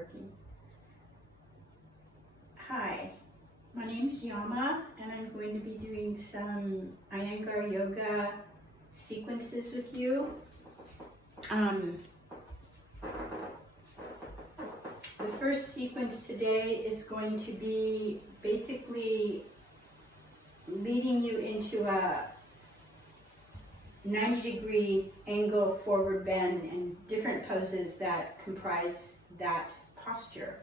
working. Hi, my name's Yama, and I'm going to be doing some Iyengar yoga sequences with you. The first sequence today is going to be basically leading you into a 90-degree angle forward bend and different poses that comprise that posture.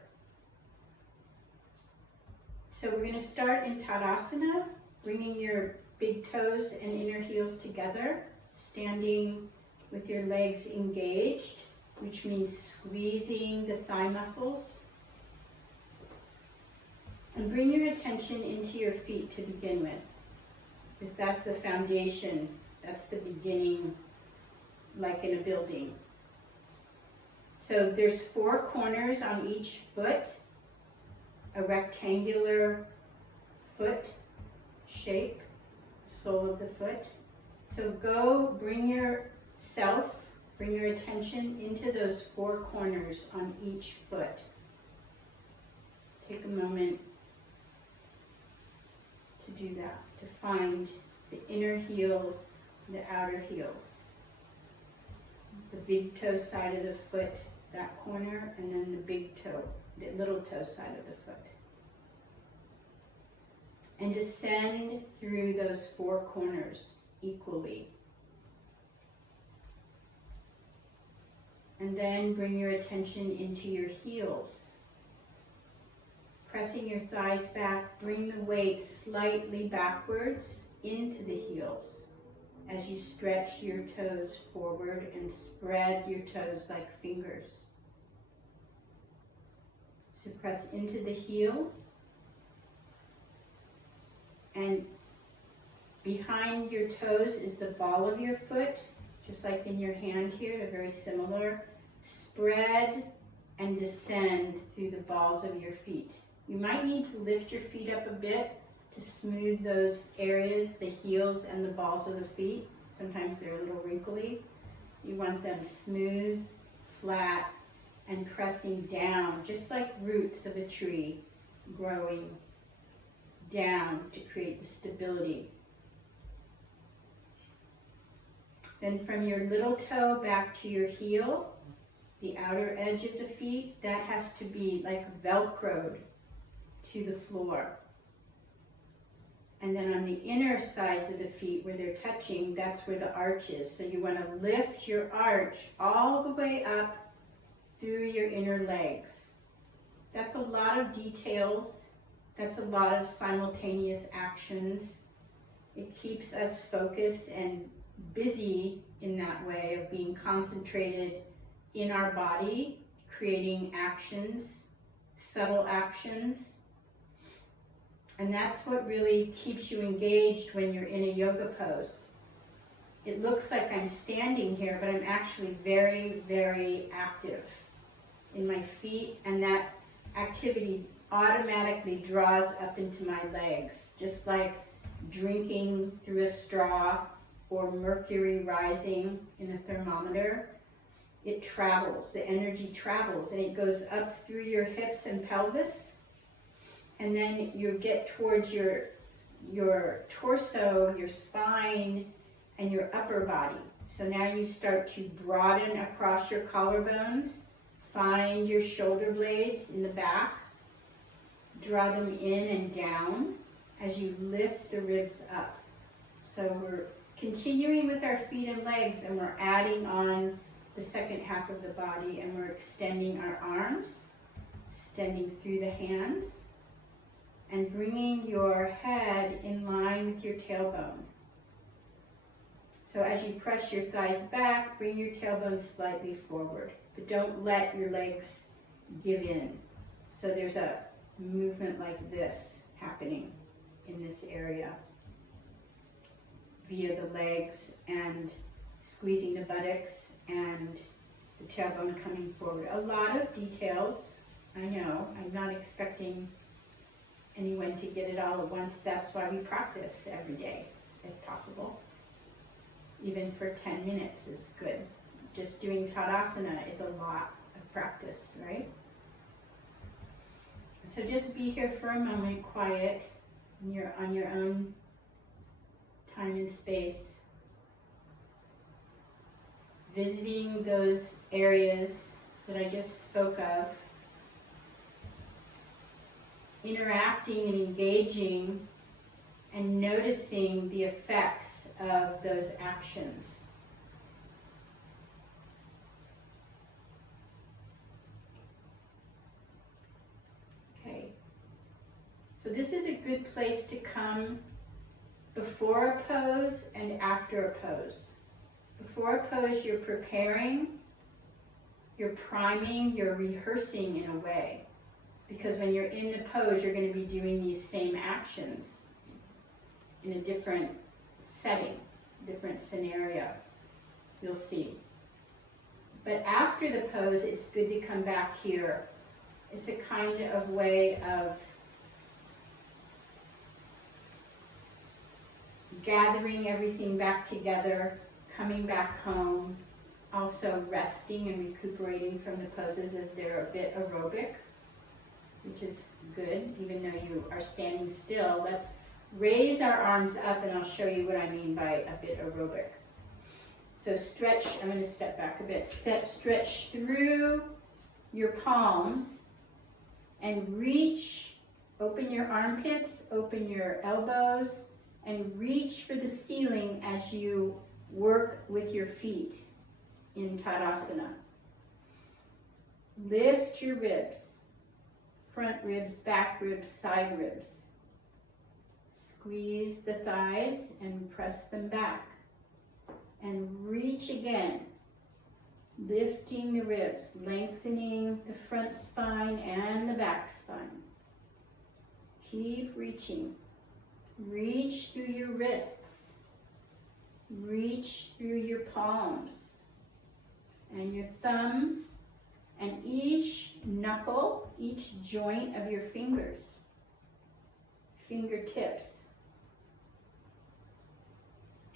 So we're going to start in Tadasana, bringing your big toes and inner heels together, standing with your legs engaged, which means squeezing the thigh muscles. And bring your attention into your feet to begin with, because that's the foundation. That's the beginning, like in a building. So there's 4 corners on each foot, a rectangular foot shape, sole of the foot. So bring your attention into those 4 corners on each foot. Take a moment to do that, to find the inner heels, the outer heels. The big toe side of the foot, that corner, and then the big toe, the little toe side of the foot. And descend through those 4 corners equally. And then bring your attention into your heels. Pressing your thighs back, bring the weight slightly backwards into the heels as you stretch your toes forward and spread your toes like fingers. So press into the heels, and behind your toes is the ball of your foot, just like in your hand here, they're very similar. Spread and descend through the balls of your feet. You might need to lift your feet up a bit to smooth those areas, the heels and the balls of the feet. Sometimes they're a little wrinkly. You want them smooth, flat, and pressing down, just like roots of a tree growing down to create the stability. Then from your little toe back to your heel, the outer edge of the feet, that has to be like Velcroed to the floor. And then on the inner sides of the feet where they're touching, that's where the arch is. So you want to lift your arch all the way up through your inner legs. That's a lot of details. That's a lot of simultaneous actions. It keeps us focused and busy in that way of being concentrated in our body, creating actions, subtle actions. And that's what really keeps you engaged when you're in a yoga pose. It looks like I'm standing here, but I'm actually very, very active in my feet, and that activity automatically draws up into my legs, just like drinking through a straw or mercury rising in a thermometer. It travels, the energy travels, and it goes up through your hips and pelvis. And then you get towards your torso, your spine, and your upper body. So now you start to broaden across your collarbones, find your shoulder blades in the back, draw them in and down as you lift the ribs up. So we're continuing with our feet and legs, and we're adding on the second half of the body, and we're extending our arms, extending through the hands, and bringing your head in line with your tailbone. So as you press your thighs back, bring your tailbone slightly forward, but don't let your legs give in. So there's a movement like this happening in this area via the legs and squeezing the buttocks and the tailbone coming forward. A lot of details, I know. I'm not expecting anyone to get it all at once. That's why we practice every day, if possible. Even for 10 minutes is good. Just doing Tadasana is a lot of practice, right? So just be here for a moment, quiet, on your own time and space. Visiting those areas that I just spoke of. Interacting and engaging and noticing the effects of those actions. Okay, so this is a good place to come before a pose and after a pose. Before a pose, you're preparing, you're priming, you're rehearsing in a way. Because when you're in the pose, you're going to be doing these same actions in a different setting, different scenario. You'll see. But after the pose, it's good to come back here. It's a kind of way of gathering everything back together, coming back home, also resting and recuperating from the poses as they're a bit aerobic, which is good, even though you are standing still. Let's raise our arms up, and I'll show you what I mean by a bit aerobic. So stretch, I'm going to step back a bit. Stretch through your palms and reach, open your armpits, open your elbows, and reach for the ceiling as you work with your feet in Tadasana. Lift your ribs, front ribs, back ribs, side ribs. Squeeze the thighs and press them back. And reach again, lifting the ribs, lengthening the front spine and the back spine. Keep reaching. Reach through your wrists. Reach through your palms and your thumbs and each knuckle, each joint of your fingers, fingertips.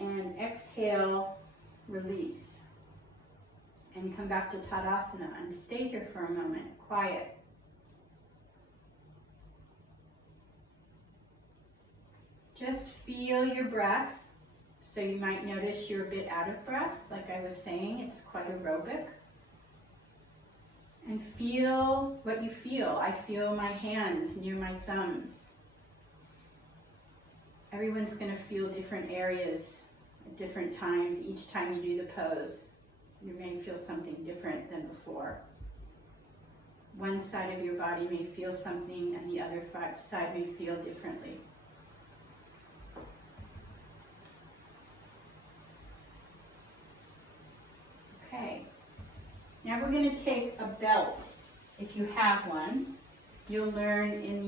And exhale, release. And come back to Tadasana and stay here for a moment, quiet. Just feel your breath. So you might notice you're a bit out of breath, like I was saying, it's quite aerobic. And feel what you feel. I feel my hands near my thumbs. Everyone's going to feel different areas at different times. Each time you do the pose, you may feel something different than before. One side of your body may feel something and the other side may feel differently. Okay, now we're going to take a belt. If you have one, you'll learn in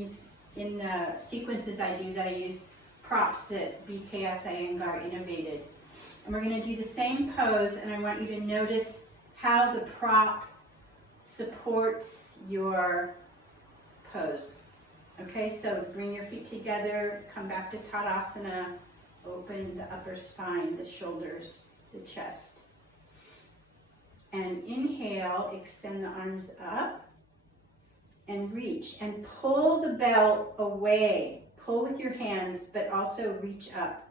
the sequences I do that I use props that BKS Iyengar innovated. And we're going to do the same pose, and I want you to notice how the prop supports your pose. Okay, so bring your feet together, come back to Tadasana, open the upper spine, the shoulders, the chest. And inhale, extend the arms up and reach and pull the belt away. Pull with your hands, but also reach up.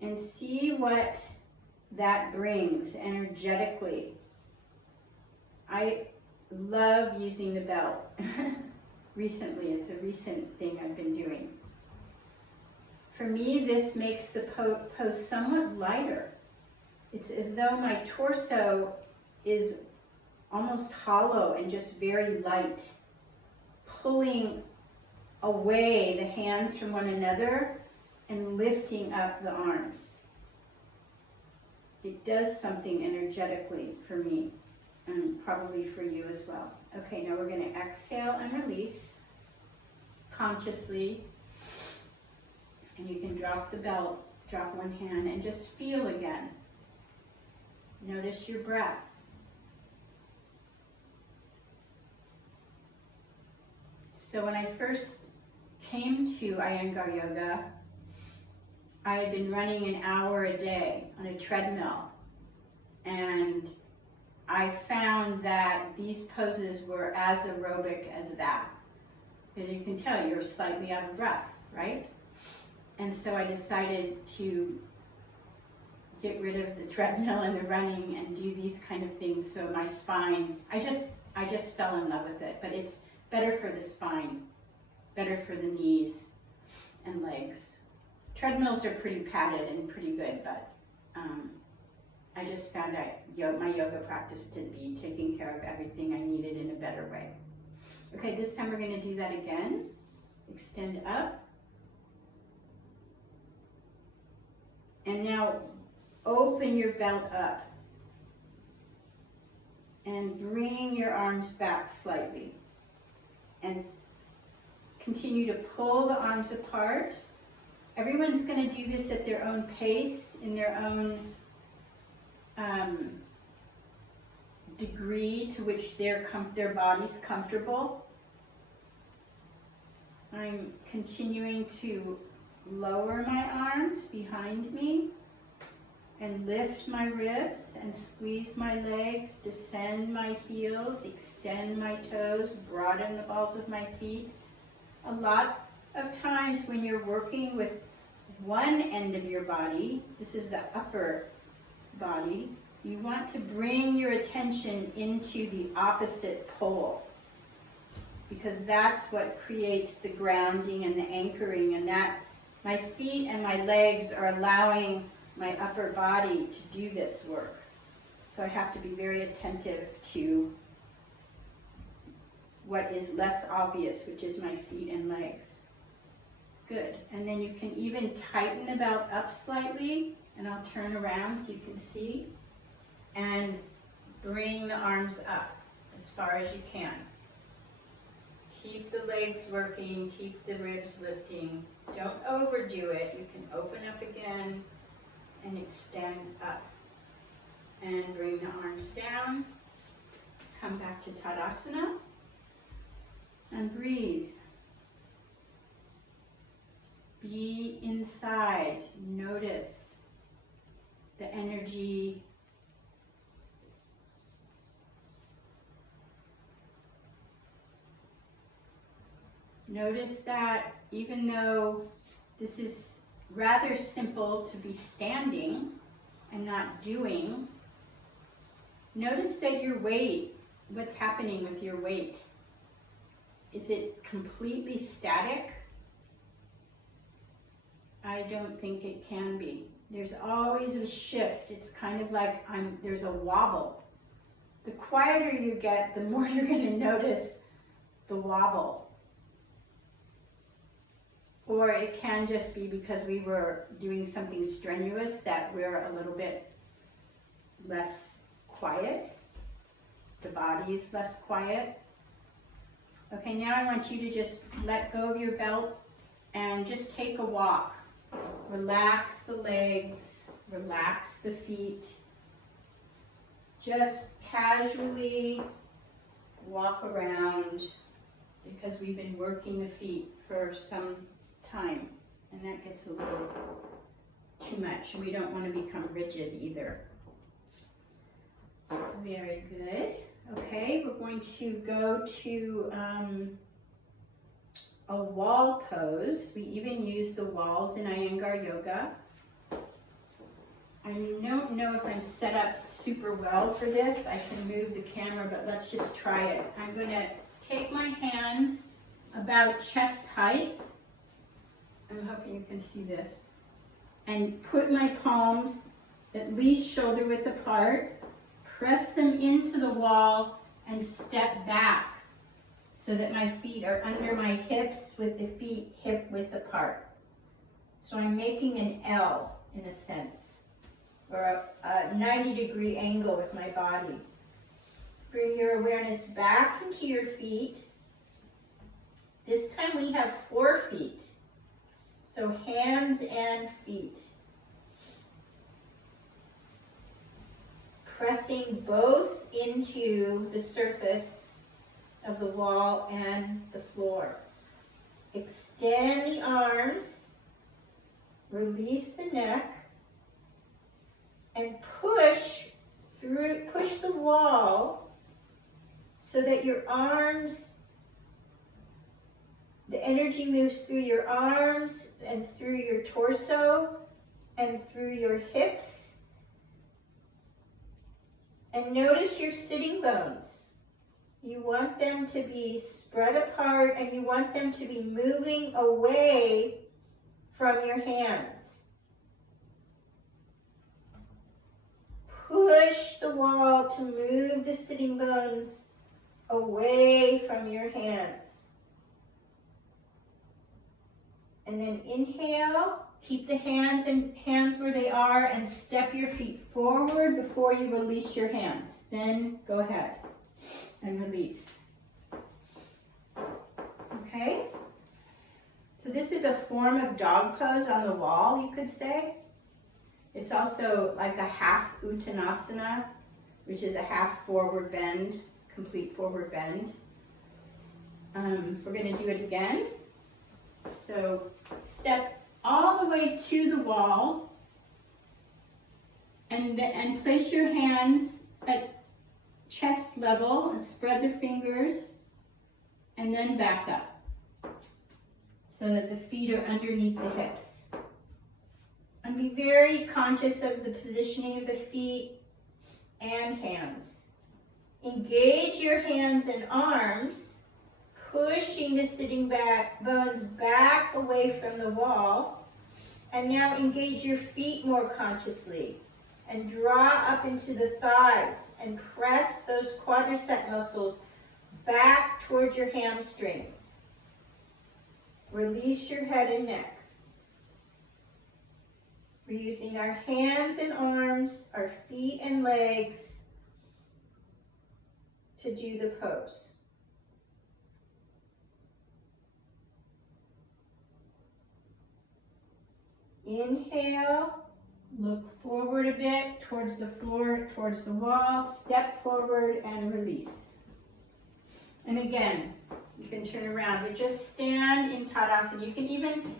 And see what that brings energetically. I love using the belt. Recently, it's a recent thing I've been doing. For me, this makes the pose somewhat lighter. It's as though my torso is almost hollow and just very light, pulling away the hands from one another and lifting up the arms. It does something energetically for me, and probably for you as well. Okay, now we're going to exhale and release consciously, and you can drop the belt, drop one hand, and just feel again. Notice your breath. So when I first came to Iyengar Yoga, I had been running an hour a day on a treadmill, and I found that these poses were as aerobic as that. As you can tell, you're slightly out of breath, right? And so I decided to get rid of the treadmill and the running and do these kind of things. So my spine, I just fell in love with it, but it's better for the spine, better for the knees and legs. Treadmills are pretty padded and pretty good, but I just found out my yoga practice to be taking care of everything I needed in a better way. Okay, this time we're going to do that again. Extend up. And now open your belt up. And bring your arms back slightly. And continue to pull the arms apart. Everyone's going to do this at their own pace, in their own degree to which their body's comfortable. I'm continuing to lower my arms behind me and lift my ribs and squeeze my legs, descend my heels, extend my toes, broaden the balls of my feet. A lot of times when you're working with one end of your body, this is the upper body, you want to bring your attention into the opposite pole, because that's what creates the grounding and the anchoring, and that's my feet and my legs are allowing my upper body to do this work. So I have to be very attentive to what is less obvious, which is my feet and legs. Good. And then you can even tighten the belt up slightly, and I'll turn around so you can see, and bring the arms up as far as you can. Keep the legs working, keep the ribs lifting. Don't overdo it. You can open up again and extend up. And bring the arms down. Come back to Tadasana. And breathe. Be inside. Notice the energy. Notice that even though this is rather simple to be standing and not doing, notice that your weight, what's happening with your weight? Is it completely static? I don't think it can be. There's always a shift. It's kind of like there's a wobble. The quieter you get, the more you're going to notice the wobble. Or it can just be because we were doing something strenuous that we're a little bit less quiet. The body is less quiet. Okay, now I want you to just let go of your belt and just take a walk. Relax the legs, relax the feet. Just casually walk around, because we've been working the feet for some time, and that gets a little too much. We don't want to become rigid either. Very good. Okay, we're going to go to a wall pose. We even use the walls in Iyengar yoga. I don't know if I'm set up super well for this. I can move the camera, but let's just try it. I'm going to take my hands about chest height. I'm hoping you can see this. And put my palms at least shoulder width apart. Press them into the wall and step back so that my feet are under my hips with the feet hip width apart. So I'm making an L in a sense, or a 90-degree angle with my body. Bring your awareness back into your feet. This time we have 4 feet. So hands and feet. Pressing both into the surface of the wall and the floor. Extend the arms, release the neck, and push push the wall so that your arms, the energy moves through your arms and through your torso and through your hips. And notice your sitting bones. You want them to be spread apart and you want them to be moving away from your hands. Push the wall to move the sitting bones away from your hands. And then inhale, keep the hands where they are and step your feet forward before you release your hands. Then go ahead and release. Okay? So this is a form of dog pose on the wall, you could say. It's also like a half Uttanasana, which is a half forward bend, complete forward bend. We're going to do it again. So step all the way to the wall and place your hands at chest level and spread the fingers and then back up so that the feet are underneath the hips. And be very conscious of the positioning of the feet and hands. Engage your hands and arms, pushing the sitting bones back away from the wall. And now engage your feet more consciously and draw up into the thighs and press those quadricep muscles back towards your hamstrings. Release your head and neck. We're using our hands and arms, our feet and legs to do the pose. Inhale, look forward a bit towards the floor, towards the wall, step forward and release. And again, you can turn around, but just stand in Tadasana. You can even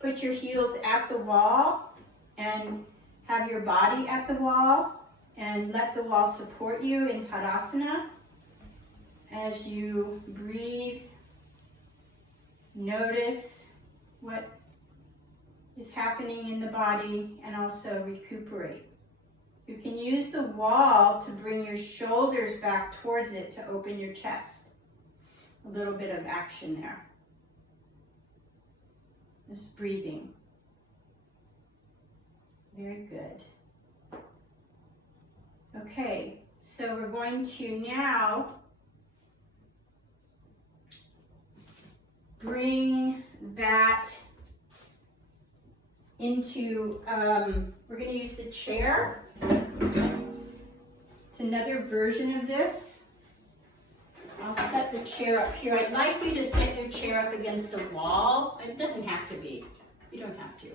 put your heels at the wall and have your body at the wall and let the wall support you in Tadasana. As you breathe, notice what is happening in the body and also recuperate. You can use the wall to bring your shoulders back towards it to open your chest. A little bit of action there. Just breathing. Very good. Okay, so we're going to now bring that into, we're going to use the chair. It's another version of this. I'll set the chair up here. I'd like you to set your chair up against a wall. It doesn't have to be. You don't have to.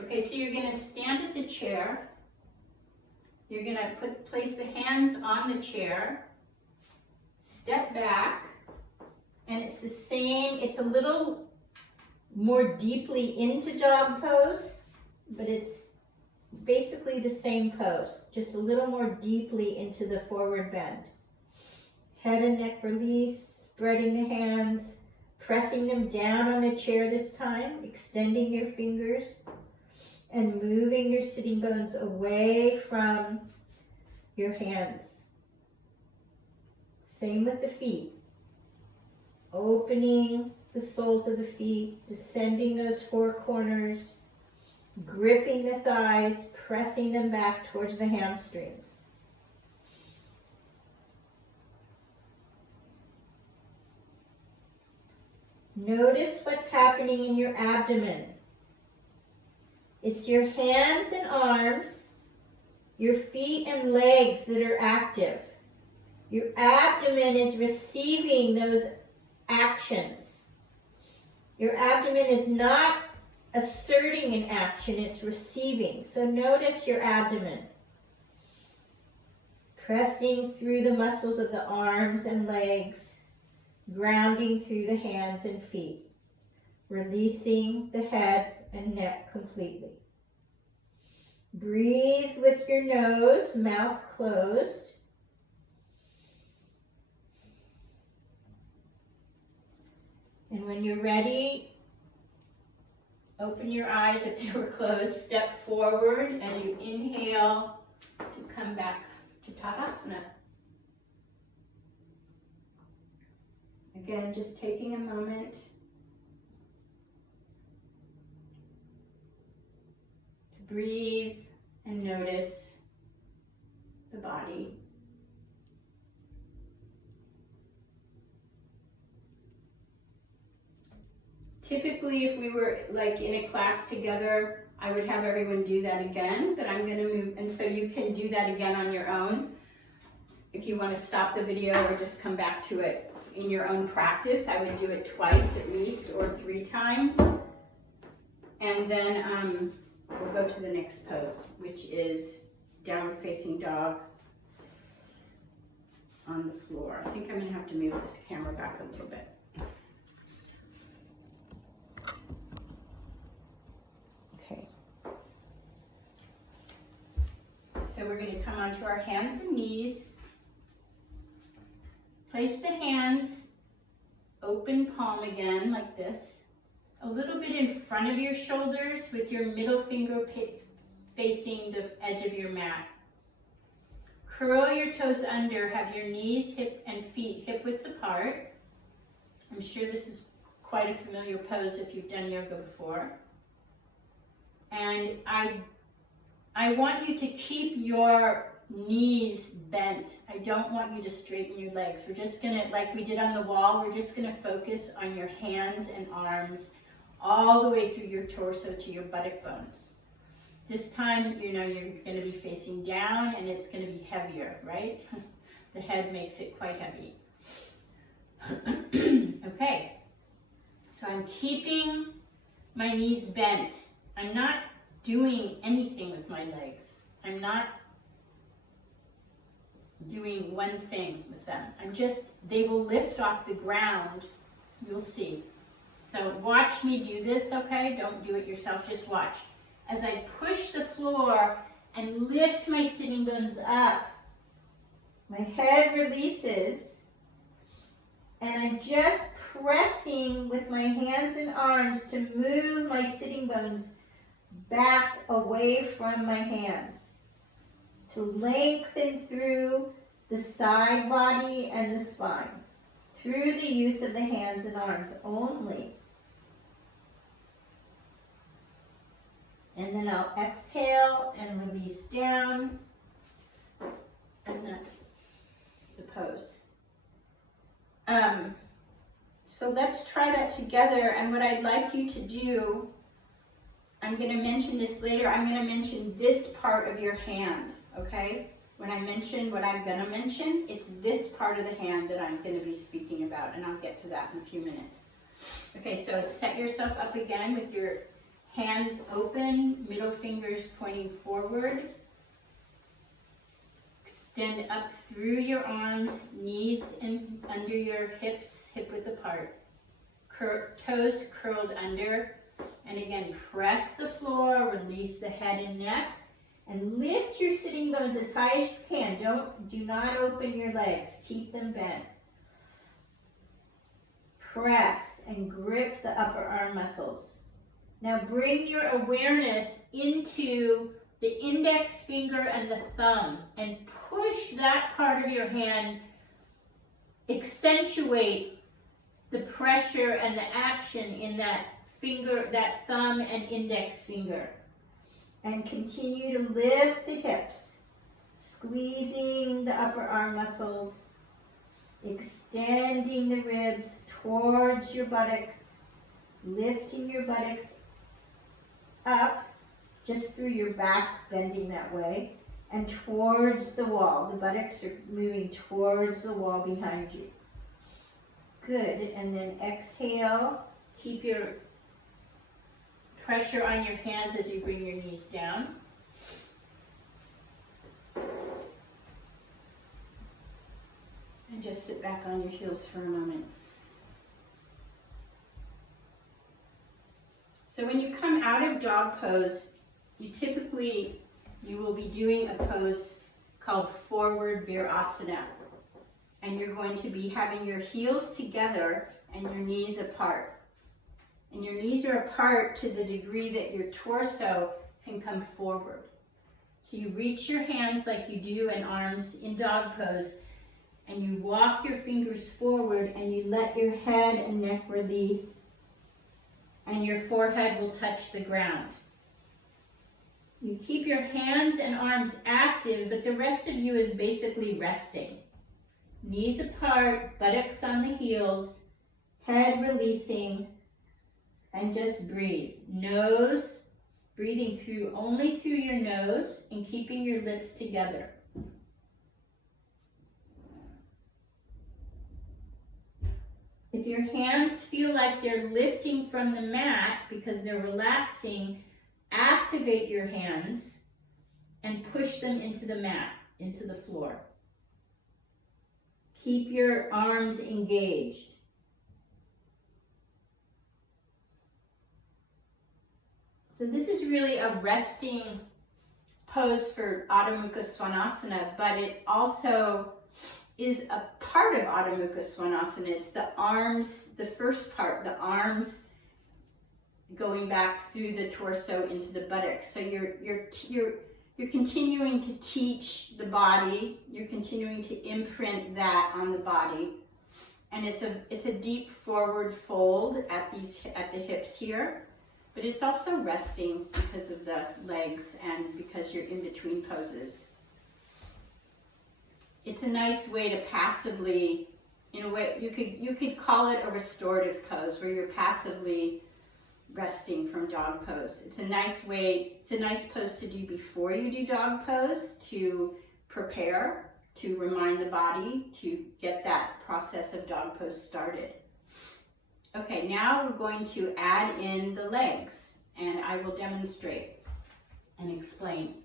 Okay, so you're going to stand at the chair. You're going to place the hands on the chair. Step back. And it's the same. It's a little more deeply into dog pose, but it's basically the same pose, just a little more deeply into the forward bend. Head and neck release, spreading the hands, pressing them down on the chair this time, extending your fingers, and moving your sitting bones away from your hands. Same with the feet. Opening the soles of the feet, descending those four corners, gripping the thighs, pressing them back towards the hamstrings. Notice what's happening in your abdomen. It's your hands and arms, your feet and legs that are active. Your abdomen is receiving those actions. Your abdomen is not asserting an action, it's receiving. So notice your abdomen. Pressing through the muscles of the arms and legs, grounding through the hands and feet, releasing the head and neck completely. Breathe with your nose, mouth closed. And when you're ready, open your eyes if they were closed. Step forward as you inhale to come back to Tadasana. Again, just taking a moment to breathe and notice the body. Typically, if we were like in a class together, I would have everyone do that again, but I'm gonna move, and so you can do that again on your own. If you wanna stop the video or just come back to it in your own practice, I would do it twice at least, or 3 times. And then we'll go to the next pose, which is downward facing dog on the floor. I think I'm gonna have to move this camera back a little bit. Okay. So we're gonna come onto our hands and knees. Place the hands, open palm again like this, a little bit in front of your shoulders with your middle finger facing the edge of your mat. Curl your toes under, have your knees, hip, and feet hip-width apart. I'm sure this is quite a familiar pose if you've done yoga before. And I want you to keep your knees bent. I don't want you to straighten your legs. We're just gonna, like we did on the wall, we're just gonna focus on your hands and arms all the way through your torso to your buttock bones. This time, you know, you're gonna be facing down and it's gonna be heavier, right? The head makes it quite heavy. Okay, so I'm keeping my knees bent. I'm not doing anything with my legs. I'm not doing one thing with them. They will lift off the ground. You'll see. So watch me do this, okay? Don't do it yourself, just watch. As I push the floor and lift my sitting bones up, my head releases, and I'm just pressing with my hands and arms to move my sitting bones back away from my hands, to lengthen through the side body and the spine, through the use of the hands and arms only. And then I'll exhale and release down, and that's the pose. So let's try that together, and what I'd like you to do, I'm going to mention this later, I'm going to mention this part of your hand, okay? When I mention what I'm going to mention, it's this part of the hand that I'm going to be speaking about, and I'll get to that in a few minutes. Okay, so set yourself up again with your hands open, middle fingers pointing forward. Extend up through your arms, knees and under your hips, hip-width apart. Toes curled under. And again, press the floor, release the head and neck, and lift your sitting bones as high as you can. Do not open your legs. Keep them bent. Press and grip the upper arm muscles. Now bring your awareness into the index finger and the thumb and push that part of your hand. Accentuate the pressure and the action in that finger, that thumb and index finger. And continue to lift the hips, squeezing the upper arm muscles, extending the ribs towards your buttocks, lifting your buttocks up just through your back, bending that way, and towards the wall. The buttocks are moving towards the wall behind you. Good, and then exhale. Keep your pressure on your hands as you bring your knees down. And just sit back on your heels for a moment. So when you come out of dog pose, you typically you will be doing a pose called forward Virasana. And you're going to be having your heels together and your knees apart. And your knees are apart to the degree that your torso can come forward. So you reach your hands like you do and arms in dog pose, and you walk your fingers forward and you let your head and neck release, and your forehead will touch the ground. You keep your hands and arms active, but the rest of you is basically resting. Knees apart, buttocks on the heels, head releasing, and just breathe. Nose, breathing through only through your nose and keeping your lips together. If your hands feel like they're lifting from the mat because they're relaxing, activate your hands and push them into the mat, into the floor. Keep your arms engaged. So this is really a resting pose for Adhomukasvanasana, but it also is a part of Adhomukasvanasana. It's the arms, the first part, the arms going back through the torso into the buttocks. So you're continuing to teach the body. You're continuing to imprint that on the body, and it's a deep forward fold at the hips here. But it's also resting because of the legs and because you're in between poses. It's a nice way to passively, in a way, you could call it a restorative pose where you're passively resting from dog pose. It's a nice pose to do before you do dog pose, to prepare, to remind the body to get that process of dog pose started. Okay, now we're going to add in the legs, and I will demonstrate and explain.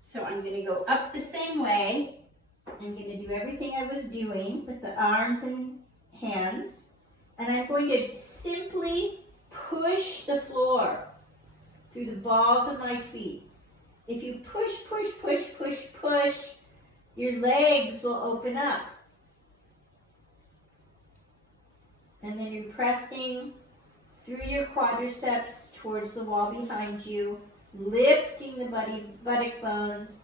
So I'm going to go up the same way. I'm going to do everything I was doing with the arms and hands, and I'm going to simply push the floor through the balls of my feet. If you push, push, push, push, push, your legs will open up. And then you're pressing through your quadriceps towards the wall behind you, lifting the buttock bones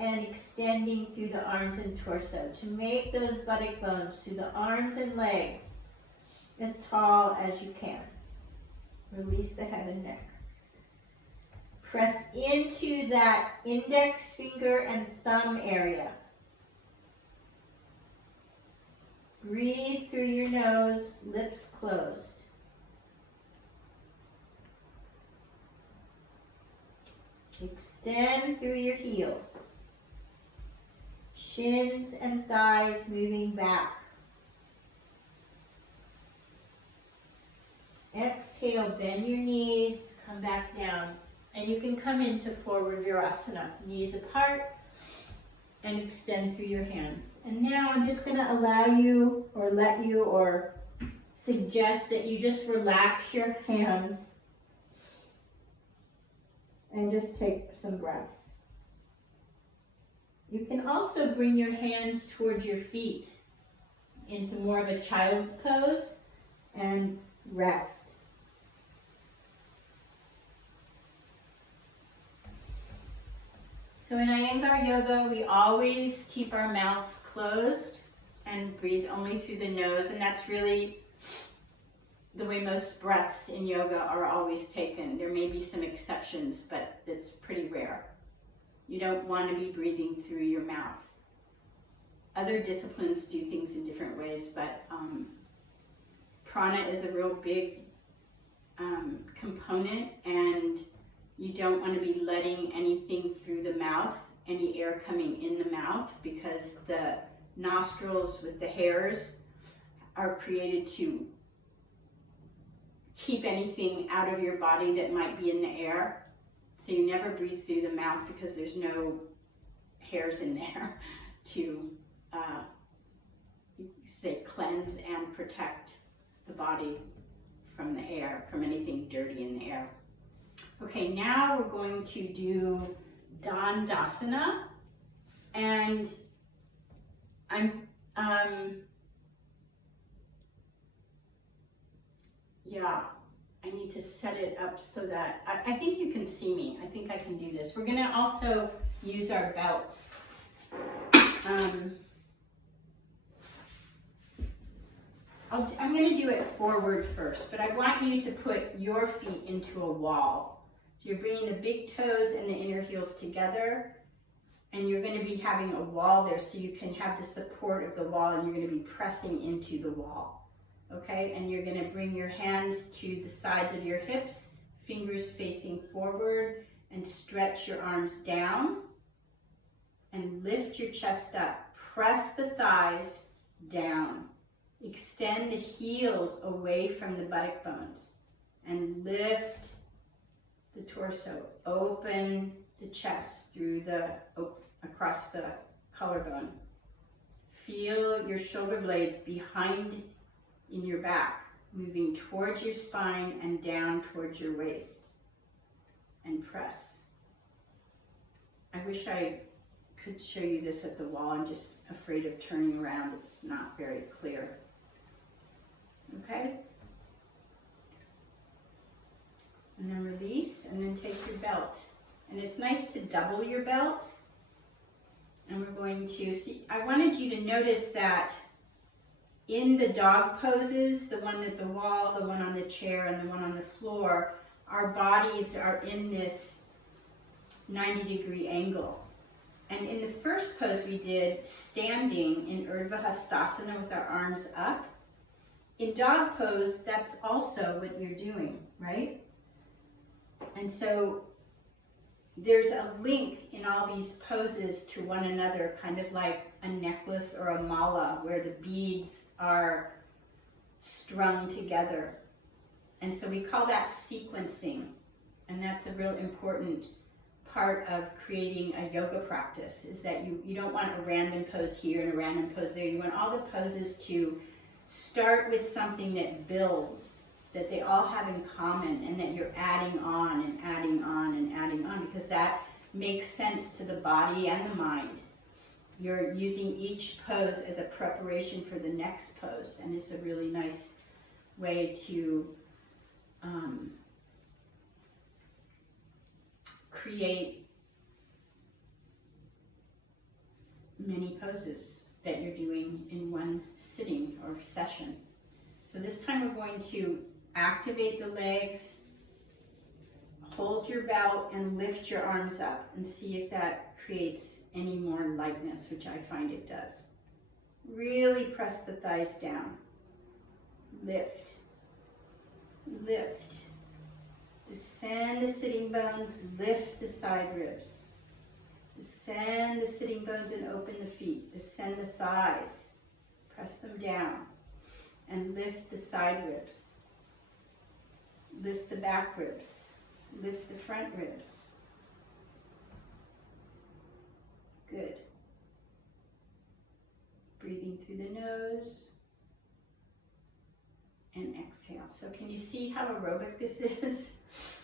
and extending through the arms and torso to make those buttock bones through the arms and legs as tall as you can. Release the head and neck. Press into that index finger and thumb area. Breathe through your nose, lips closed. Extend through your heels. Shins and thighs moving back. Exhale, bend your knees, come back down. And you can come into forward Virasana, knees apart, and extend through your hands. And now I'm just going to allow you, or let you, or suggest that you just relax your hands and just take some breaths. You can also bring your hands towards your feet into more of a child's pose and rest. So in Iyengar yoga, we always keep our mouths closed and breathe only through the nose, and that's really the way most breaths in yoga are always taken. There may be some exceptions, but it's pretty rare. You don't want to be breathing through your mouth. Other disciplines do things in different ways, but prana is a real big component, and you don't want to be letting anything through the mouth, any air coming in the mouth, because the nostrils with the hairs are created to keep anything out of your body that might be in the air. So you never breathe through the mouth because there's no hairs in there to say cleanse and protect the body from the air, from anything dirty in the air. Okay, now we're going to do Dandasana, and I need to set it up so that, I think you can see me. I think I can do this. We're gonna also use our belts. I'm gonna do it forward first, but I want you to put your feet into a wall. So you're bringing the big toes and the inner heels together, and you're gonna be having a wall there so you can have the support of the wall, and you're gonna be pressing into the wall, okay? And you're gonna bring your hands to the sides of your hips, fingers facing forward, and stretch your arms down, and lift your chest up. Press the thighs down. Extend the heels away from the buttock bones and lift the torso. Open the chest through across the collarbone. Feel your shoulder blades behind in your back, moving towards your spine and down towards your waist. And press. I wish I could show you this at the wall. I'm just afraid of turning around. It's not very clear. Okay? And then release, and then take your belt. And it's nice to double your belt. And we're going to see, I wanted you to notice that in the dog poses, the one at the wall, the one on the chair, and the one on the floor, our bodies are in this 90-degree angle. And in the first pose we did, standing in Urdhvahastasana with our arms up, in dog pose, that's also what you're doing, right? And so there's a link in all these poses to one another, kind of like a necklace or a mala, where the beads are strung together. And so we call that sequencing. And that's a real important part of creating a yoga practice, is that you don't want a random pose here and a random pose there. You want all the poses to start with something that builds, that they all have in common, and that you're adding on and adding on and adding on, because that makes sense to the body and the mind. You're using each pose as a preparation for the next pose, and it's a really nice way to create many poses that you're doing in one sitting or session. So this time we're going to activate the legs, hold your belt, and lift your arms up, and see if that creates any more lightness, which I find it does. Really press the thighs down. Lift, lift. Descend the sitting bones, lift the side ribs. Descend the sitting bones and open the feet. Descend the thighs, press them down, and lift the side ribs. Lift the back ribs, lift the front ribs. Good. Breathing through the nose and exhale. So can you see how aerobic this is?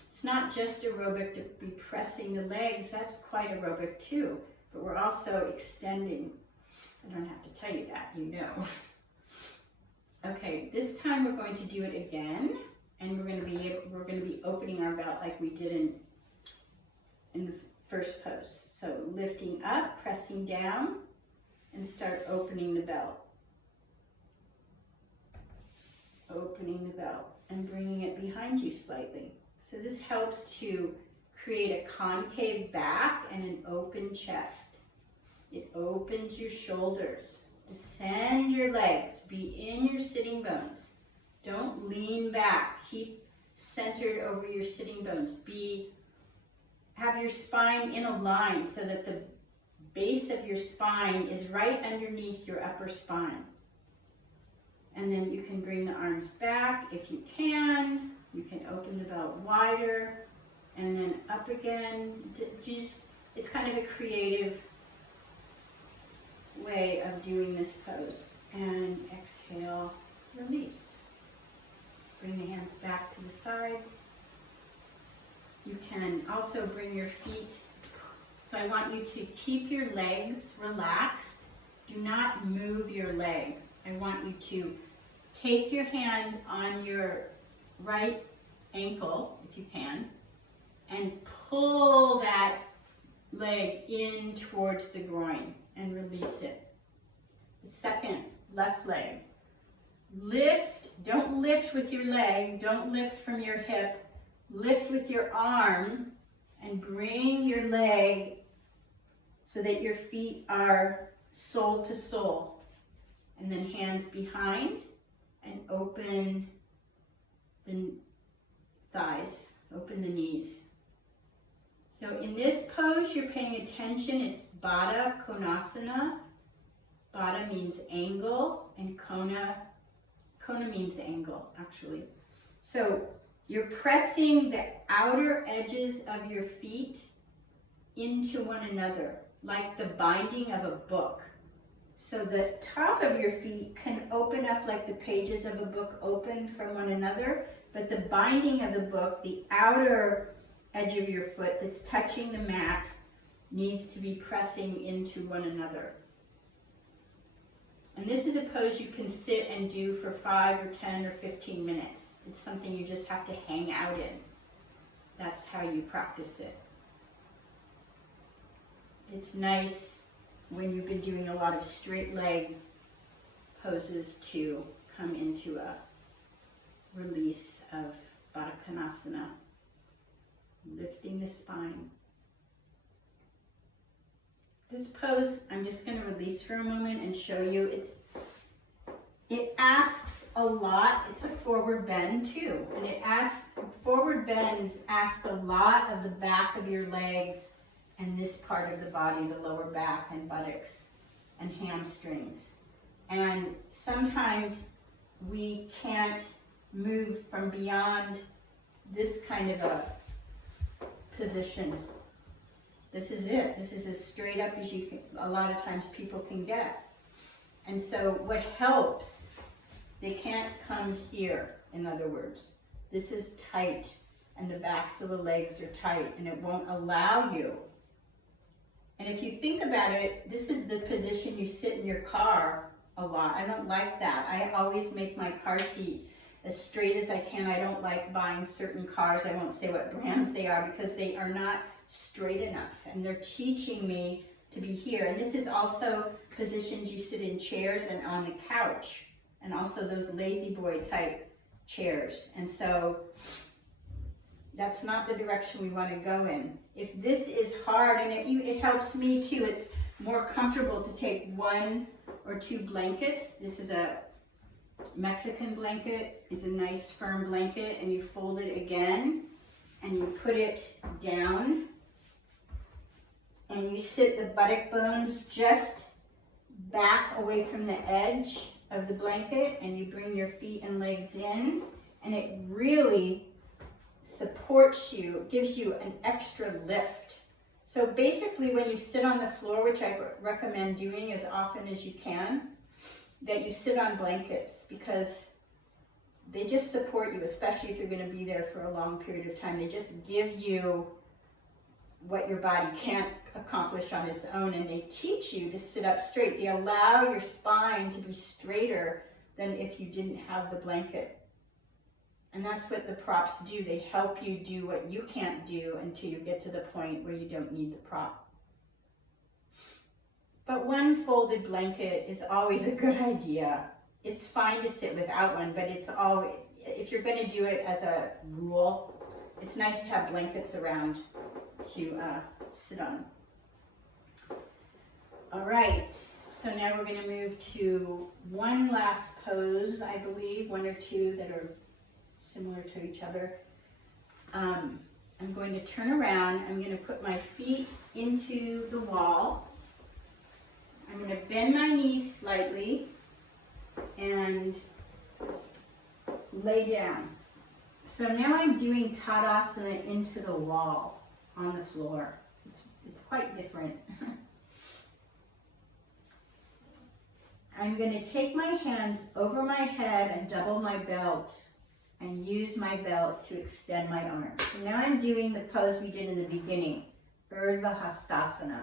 It's not just aerobic to be pressing the legs, that's quite aerobic too, but we're also extending. I don't have to tell you that, you know. Okay, this time we're going to do it again, and we're going to be opening our belt like we did in the first pose. So lifting up, pressing down, and start opening the belt. Opening the belt and bringing it behind you slightly. So this helps to create a concave back and an open chest. It opens your shoulders. Descend your legs. Be in your sitting bones. Don't lean back. Keep centered over your sitting bones. Have your spine in a line so that the base of your spine is right underneath your upper spine. And then you can bring the arms back if you can. You can open the belt wider and then up again. It's kind of a creative way of doing this pose. And exhale, release. Bring the hands back to the sides. You can also bring your feet, so I want you to keep your legs relaxed. Do not move your leg. I want you to take your hand on your right ankle, if you can, and pull that leg in towards the groin and release it. The second, left leg. Lift, don't lift with your leg, don't lift from your hip. Lift with your arm and bring your leg so that your feet are sole to sole. And then hands behind and open the thighs, open the knees. So in this pose, you're paying attention. It's Baddhakonasana. Baddha means angle, and Kona means angle, actually. So you're pressing the outer edges of your feet into one another, like the binding of a book. So the top of your feet can open up like the pages of a book open from one another, but the binding of the book, the outer edge of your foot that's touching the mat, needs to be pressing into one another. And this is a pose you can sit and do for 5 or 10 or 15 minutes. It's something you just have to hang out in. That's how you practice it. It's nice when you've been doing a lot of straight leg poses to come into a release of Baddhakonasana, lifting the spine. This pose, I'm just going to release for a moment and show you. It asks a lot. It's a forward bend too, and forward bends ask a lot of the back of your legs and this part of the body, the lower back and buttocks and hamstrings. And sometimes we can't move from beyond this kind of a position. This is it. This is as straight up as you can, a lot of times people can get. And so what helps, they can't come here, in other words. This is tight, and the backs of the legs are tight, and it won't allow you. And if you think about it, this is the position you sit in your car a lot. I don't like that. I always make my car seat as straight as I can. I don't like buying certain cars. I won't say what brands they are because they are not straight enough, and they're teaching me to be here. And this is also positions you sit in chairs and on the couch, and also those lazy boy type chairs. And so that's not the direction we want to go in. If this is hard, and it helps me too, it's more comfortable to take 1 or 2 blankets. This is a Mexican blanket, is a nice firm blanket, and you fold it again and you put it down and you sit the buttock bones just back away from the edge of the blanket, and you bring your feet and legs in, and it really supports you, gives you an extra lift. So basically when you sit on the floor, which I recommend doing as often as you can, that you sit on blankets, because they just support you, especially if you're going to be there for a long period of time. They just give you what your body can't accomplish on its own, and they teach you to sit up straight. They allow your spine to be straighter than if you didn't have the blanket. And that's what the props do. They help you do what you can't do until you get to the point where you don't need the prop. But 1 folded blanket is always a good idea. It's fine to sit without one, but it's always, if you're going to do it as a rule, it's nice to have blankets around to sit on. All right, so now we're going to move to one last pose, I believe, 1 or 2 that are similar to each other. I'm going to turn around. I'm going to put my feet into the wall. I'm going to bend my knees slightly and lay down. So now I'm doing Tadasana into the wall on the floor. It's quite different. I'm going to take my hands over my head and double my belt and use my belt to extend my arms. So now I'm doing the pose we did in the beginning, Urdhvahastasana,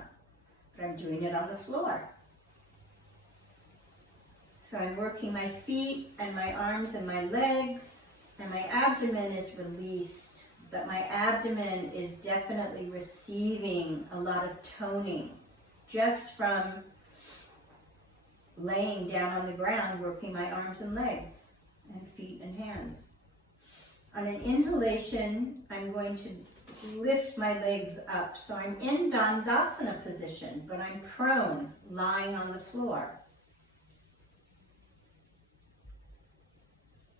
but I'm doing it on the floor. So I'm working my feet and my arms and my legs, and my abdomen is released, but my abdomen is definitely receiving a lot of toning just from laying down on the ground, working my arms and legs and feet and hands. On an inhalation, I'm going to lift my legs up. So I'm in Dandasana position, but I'm prone, lying on the floor.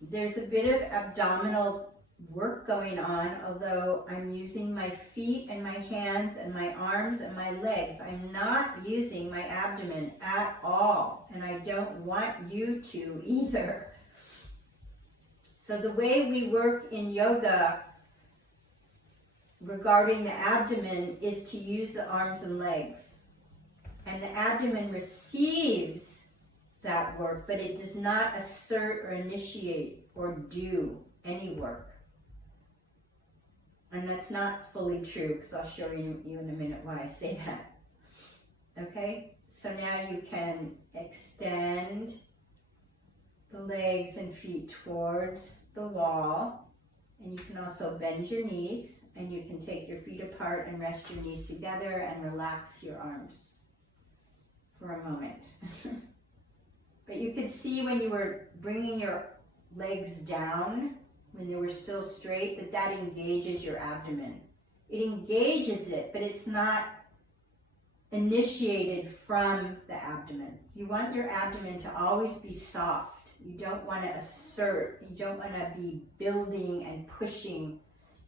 There's a bit of abdominal work going on, although I'm using my feet and my hands and my arms and my legs. I'm not using my abdomen at all, and I don't want you to either. So the way we work in yoga regarding the abdomen is to use the arms and legs. And the abdomen receives that work, but it does not assert or initiate or do any work. And that's not fully true, because I'll show you in a minute why I say that. Okay, so now you can extend the legs and feet towards the wall, and you can also bend your knees, and you can take your feet apart and rest your knees together and relax your arms for a moment. But you could see when you were bringing your legs down, when they were still straight, that engages your abdomen. It engages it, but it's not initiated from the abdomen. You want your abdomen to always be soft. You don't want to assert. You don't want to be building and pushing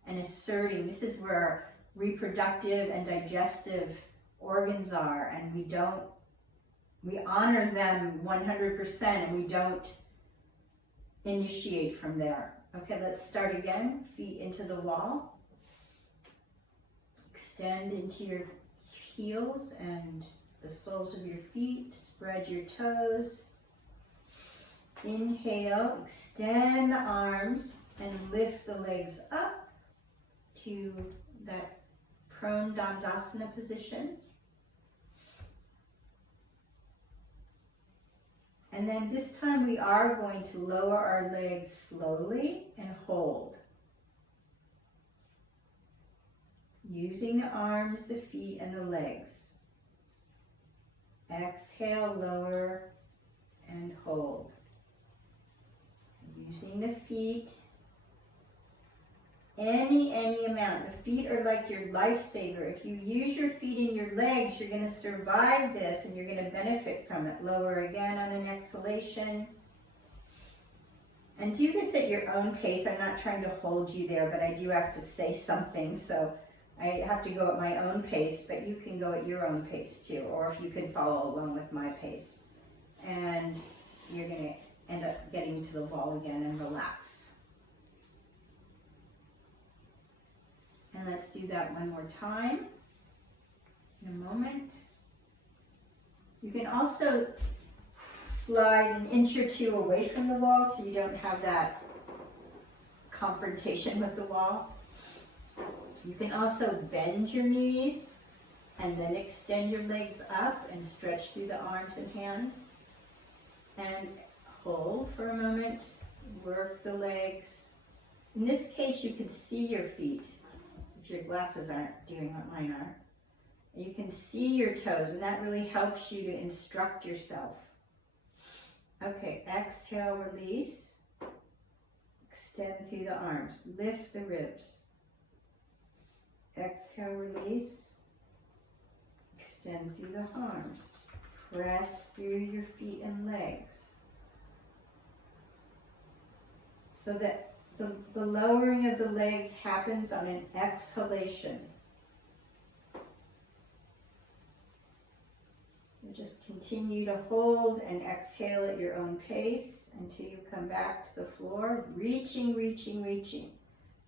and asserting. This is where our reproductive and digestive organs are, and we honor them 100%, and we don't initiate from there. Okay, let's start again. Feet into the wall. Extend into your heels and the soles of your feet. Spread your toes. Inhale, extend the arms and lift the legs up to that prone Dandasana position. And then this time we are going to lower our legs slowly and hold. Using the arms, the feet, and the legs. Exhale, lower, and hold. Using the feet, any amount. The feet are like your lifesaver. If you use your feet and your legs, you're going to survive this and you're going to benefit from it. Lower again on an exhalation. And do this at your own pace. I'm not trying to hold you there, but I do have to say something. So I have to go at my own pace, but you can go at your own pace too. Or if you can follow along with my pace. And you're going to end up getting to the wall again and relax. And let's do that one more time in a moment. You can also slide an inch or two away from the wall so you don't have that confrontation with the wall. You can also bend your knees and then extend your legs up and stretch through the arms and hands. And hold for a moment, work the legs. In this case, you can see your feet. Your glasses aren't doing what mine are. You can see your toes, and that really helps you to instruct yourself. Okay, exhale, release. Extend through the arms. Lift the ribs. Exhale, release. Extend through the arms. Press through your feet and legs. So that the lowering of the legs happens on an exhalation. You just continue to hold and exhale at your own pace until you come back to the floor, reaching, reaching, reaching.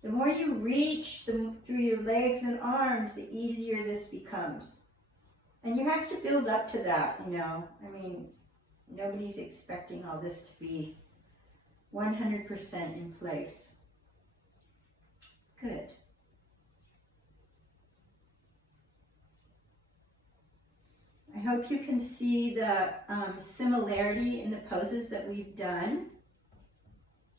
The more you reach through your legs and arms, the easier this becomes. And you have to build up to that, you know. I mean, nobody's expecting all this to be 100% in place. Good. I hope you can see the similarity in the poses that we've done.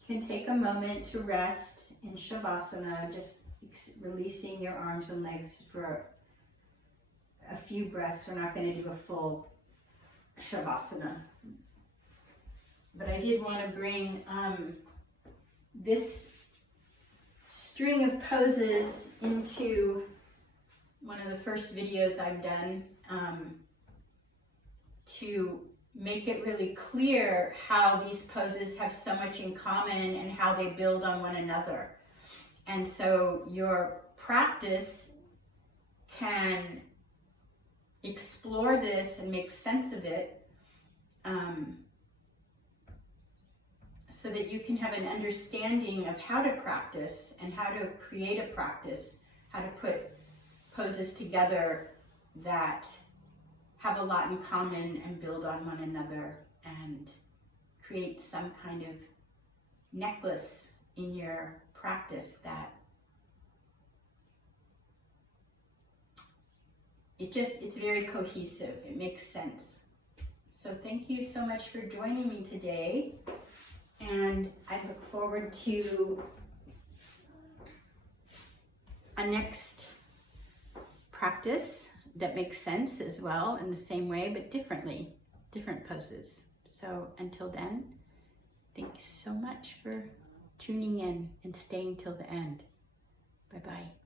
You can take a moment to rest in Shavasana, just releasing your arms and legs for a few breaths. We're not going to do a full Shavasana. But I did want to bring this string of poses into one of the first videos I've done to make it really clear how these poses have so much in common and how they build on one another. And so your practice can explore this and make sense of it, so that you can have an understanding of how to practice and how to create a practice, how to put poses together that have a lot in common and build on one another and create some kind of necklace in your practice that it's very cohesive. It makes sense. So thank you so much for joining me today. And I look forward to a next practice that makes sense as well in the same way, but differently, different poses. So until then, thanks so much for tuning in and staying till the end. Bye-bye.